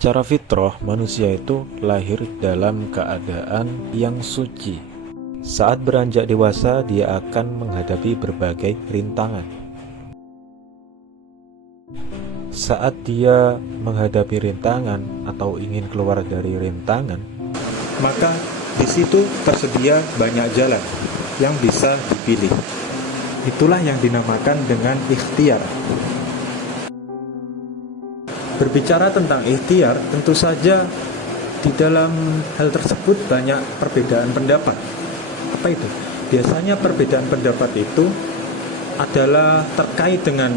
Secara fitrah, manusia itu lahir dalam keadaan yang suci. Saat beranjak dewasa, dia akan menghadapi berbagai rintangan. Saat dia menghadapi rintangan atau ingin keluar dari rintangan, maka di situ tersedia banyak jalan yang bisa dipilih. Itulah yang dinamakan dengan ikhtiar. Berbicara tentang ikhtiar, tentu saja di dalam hal tersebut banyak perbedaan pendapat. Apa itu? Biasanya perbedaan pendapat itu adalah terkait dengan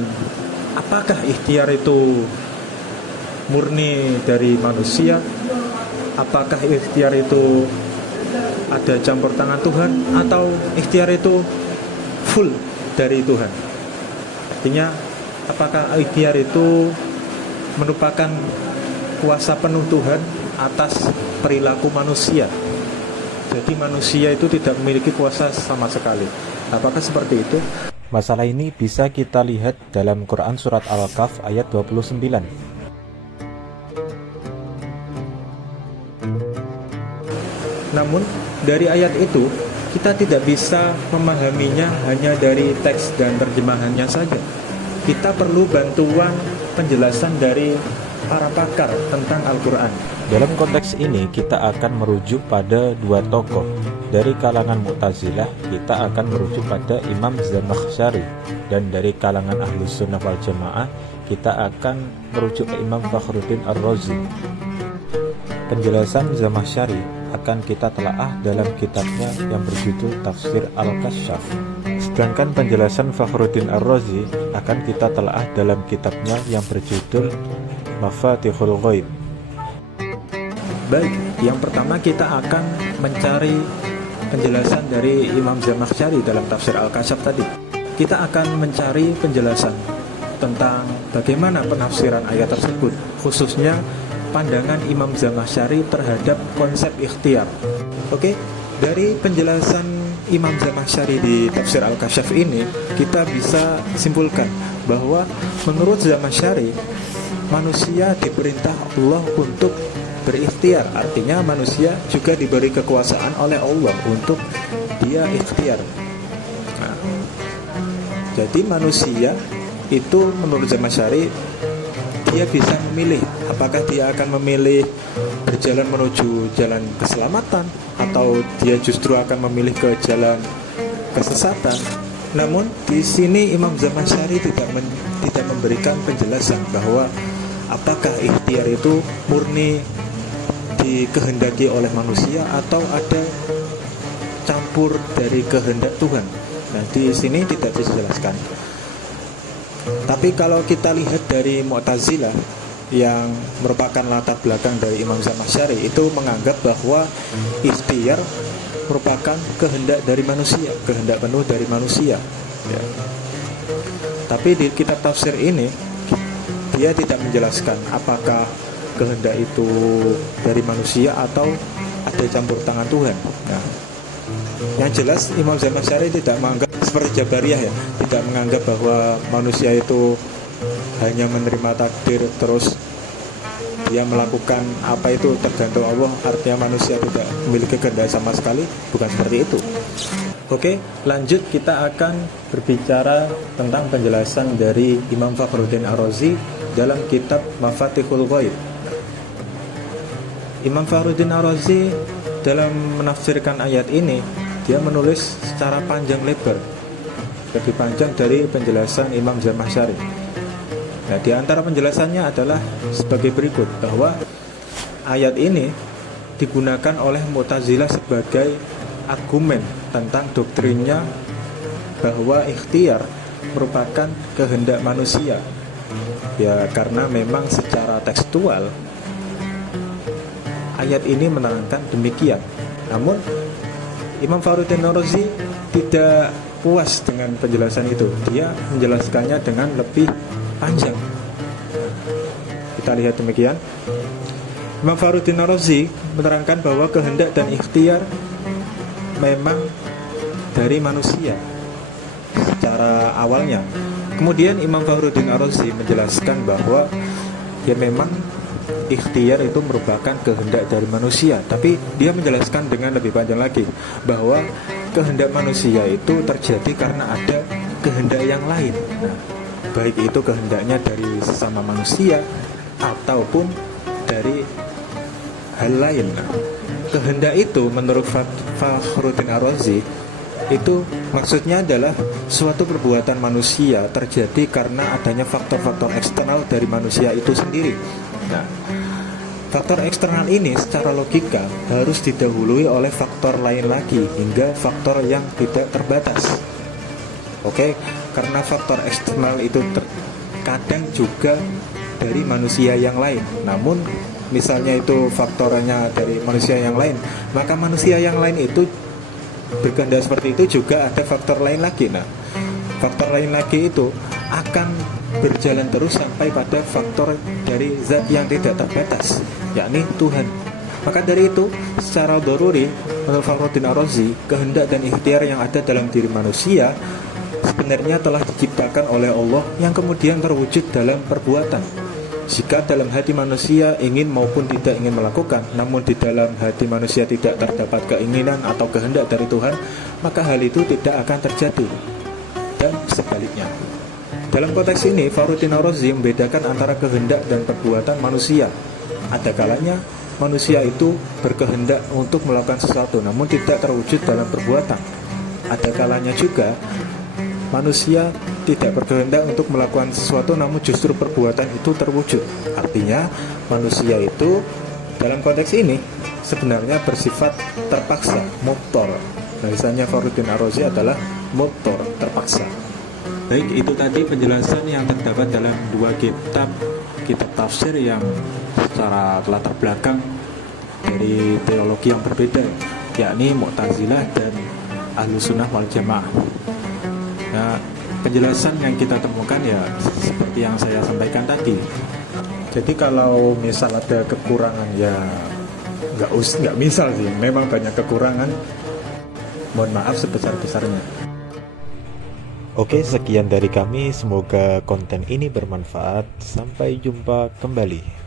apakah ikhtiar itu murni dari manusia, apakah ikhtiar itu ada campur tangan Tuhan, atau ikhtiar itu full dari Tuhan. Artinya, apakah ikhtiar itu merupakan kuasa penuh Tuhan atas perilaku manusia. Jadi manusia itu tidak memiliki kuasa sama sekali. Apakah seperti itu? Masalah ini bisa kita lihat dalam Quran surat Al-Kahf ayat 29. Namun dari ayat itu kita tidak bisa memahaminya hanya dari teks dan terjemahannya saja. Kita perlu bantuan penjelasan dari para pakar tentang Al-Quran. Dalam konteks ini kita akan merujuk pada dua tokoh. Dari kalangan Mu'tazilah kita akan merujuk pada Imam Zamakhsyari, dan dari kalangan Ahlus Sunnah wal Jamaah kita akan merujuk ke Imam Fakhruddin Ar-Razi. Penjelasan Zamakhsyari akan kita telaah dalam kitabnya yang berjudul Tafsir Al-Kasyaf. Sedangkan penjelasan Fakhruddin Ar-Razi akan kita telaah dalam kitabnya yang berjudul Mafatihul Ghaib. Baik, yang pertama kita akan mencari penjelasan dari Imam Zamakhsyari dalam Tafsir Al-Kasyaf tadi. Kita akan mencari penjelasan tentang bagaimana penafsiran ayat tersebut, khususnya pandangan Imam Zamakhsyari terhadap konsep ikhtiar. Oke, dari penjelasan Imam Zamakhsyari di Tafsir Al-Kasyaf ini, kita bisa simpulkan bahwa menurut Zamakhsyari, manusia diperintah Allah untuk berikhtiar. Artinya manusia juga diberi kekuasaan oleh Allah untuk dia ikhtiar. Nah, jadi manusia itu menurut Zamakhsyari, dia bisa memilih apakah dia akan memilih berjalan menuju jalan keselamatan atau dia justru akan memilih ke jalan kesesatan. Namun di sini Imam Zamakhsyari tidak memberikan penjelasan bahwa apakah ikhtiar itu murni dikehendaki oleh manusia atau ada campur dari kehendak Tuhan. Nah, di sini tidak dijelaskan. Tapi kalau kita lihat dari Mu'tazilah yang merupakan latar belakang dari Imam Zamakhsyari, itu menganggap bahwa ikhtiar merupakan kehendak dari manusia, kehendak penuh dari manusia ya. Tapi di kitab tafsir ini dia tidak menjelaskan apakah kehendak itu dari manusia atau ada campur tangan Tuhan. Nah, yang jelas Imam Zamakhsyari tidak menganggap seperti Jabariyah ya, tidak menganggap bahwa manusia itu hanya menerima takdir terus dia melakukan apa itu tergantung Allah, artinya manusia tidak memiliki kehendak sama sekali. Bukan seperti itu. Oke, lanjut kita akan berbicara tentang penjelasan dari Imam Fakhruddin Ar-Razi dalam kitab Mafatihul Ghaib. Imam Fakhruddin Ar-Razi dalam menafsirkan ayat ini, dia menulis secara panjang lebar, lebih panjang dari penjelasan Imam Zamakhsyari. Nah, di antara penjelasannya adalah sebagai berikut, bahwa ayat ini digunakan oleh Mu'tazilah sebagai argumen tentang doktrinnya bahwa ikhtiar merupakan kehendak manusia. Ya, karena memang secara tekstual ayat ini menerangkan demikian. Namun Imam Fakhruddin Ar-Razi tidak puas dengan penjelasan itu. Dia menjelaskannya dengan lebih panjang. Kita lihat demikian. Imam Fakhruddin Ar-Razi menerangkan bahwa kehendak dan ikhtiar memang dari manusia secara awalnya. Kemudian Imam Fakhruddin Ar-Razi menjelaskan bahwa ya memang ikhtiar itu merupakan kehendak dari manusia, tapi dia menjelaskan dengan lebih panjang lagi bahwa kehendak manusia itu terjadi karena ada kehendak yang lain. Nah, baik itu kehendaknya dari sesama manusia ataupun dari hal lain. Nah, kehendak itu menurut Fakhruddin Ar-Razi itu maksudnya adalah suatu perbuatan manusia terjadi karena adanya faktor-faktor eksternal dari manusia itu sendiri. Nah, faktor eksternal ini secara logika harus didahului oleh faktor lain lagi hingga faktor yang tidak terbatas. Oke, karena faktor eksternal itu kadang juga dari manusia yang lain. Namun misalnya itu faktornya dari manusia yang lain, maka manusia yang lain itu berkehendak seperti itu juga ada faktor lain lagi. Nah, faktor lain lagi itu akan berjalan terus sampai pada faktor dari zat yang tidak terbatas, yakni Tuhan. Maka dari itu, secara daruri menurut Fakhruddin Ar-Razi, kehendak dan ikhtiar yang ada dalam diri manusia sebenarnya telah diciptakan oleh Allah yang kemudian terwujud dalam perbuatan. Jika dalam hati manusia ingin maupun tidak ingin melakukan, namun di dalam hati manusia tidak terdapat keinginan atau kehendak dari Tuhan, maka hal itu tidak akan terjadi. Dan sebaliknya. Dalam konteks ini, Fakhruddin Ar-Razi membedakan antara kehendak dan perbuatan manusia. Ada kalanya manusia itu berkehendak untuk melakukan sesuatu, namun tidak terwujud dalam perbuatan. Ada kalanya juga manusia tidak berkehendak untuk melakukan sesuatu, namun justru perbuatan itu terwujud. Artinya manusia itu dalam konteks ini sebenarnya bersifat terpaksa, motor. Bahasanya Fakhruddin Ar-Razi adalah motor terpaksa. Baik, itu tadi penjelasan yang terdapat dalam dua kitab tafsir yang secara latar belakang dari teologi yang berbeda, yakni Mu'tazilah dan Ahlussunnah wal Jamaah. Nah, penjelasan yang kita temukan ya seperti yang saya sampaikan tadi. Jadi kalau misal ada kekurangan ya nggak misal sih, memang banyak kekurangan. Mohon maaf sebesar-besarnya. Oke, sekian dari kami. Semoga konten ini bermanfaat. Sampai jumpa kembali.